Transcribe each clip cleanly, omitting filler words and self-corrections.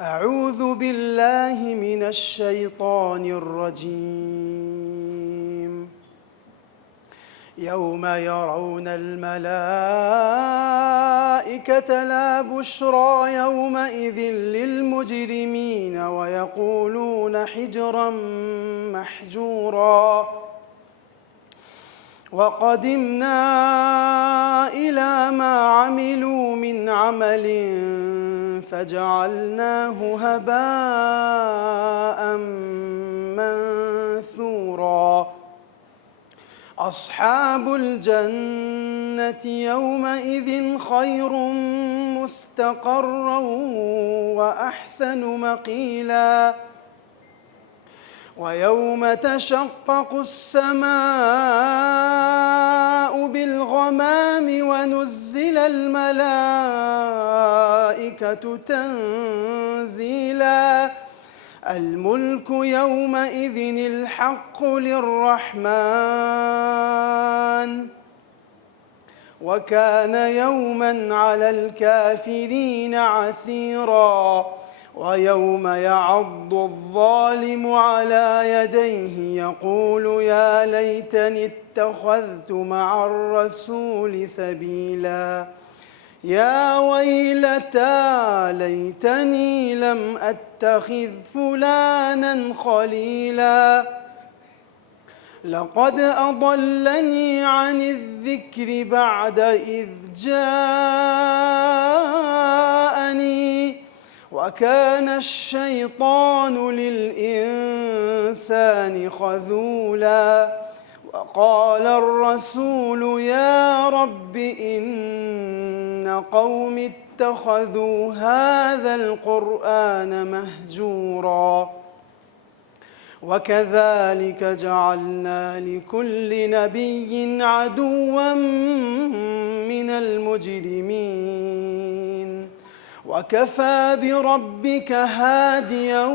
أعوذ بالله من الشيطان الرجيم. يوم يرون الملائكة لا بشرى يومئذ للمجرمين ويقولون حجرا محجورا. وقدمنا إلى ما عملوا من عمل فجعلناه هباء منثورا. أصحاب الجنة يومئذ خير مستقرا وأحسن مقيلا. ويوم تشقق السماء بالغمام ونزل الملائكة تنزيلا. الملك يومئذ الحق للرحمن وكان يوما على الكافرين عسيرا. ويوم يعض الظالم على يديه يقول يا ليتني اتخذت مع الرسول سبيلا. يا ويلتى ليتني لم أتخذ فلانا خليلا لقد أضلني عن الذكر بعد إذ جاءني وكان الشيطان للإنسان خذولا. وقال الرسول يا رب إن قوم اتخذوا هذا القرآن مهجورا. وكذلك جعلنا لكل نبي عدوا من المجرمين وكفى بربك هاديا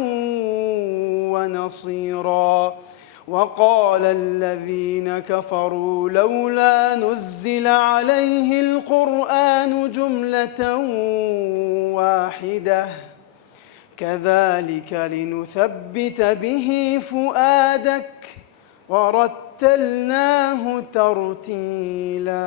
ونصيرا. وقال الذين كفروا لولا نزل عليه القرآن جملة واحدة كذلك لنثبت به فؤادك ورتلناه ترتيلا.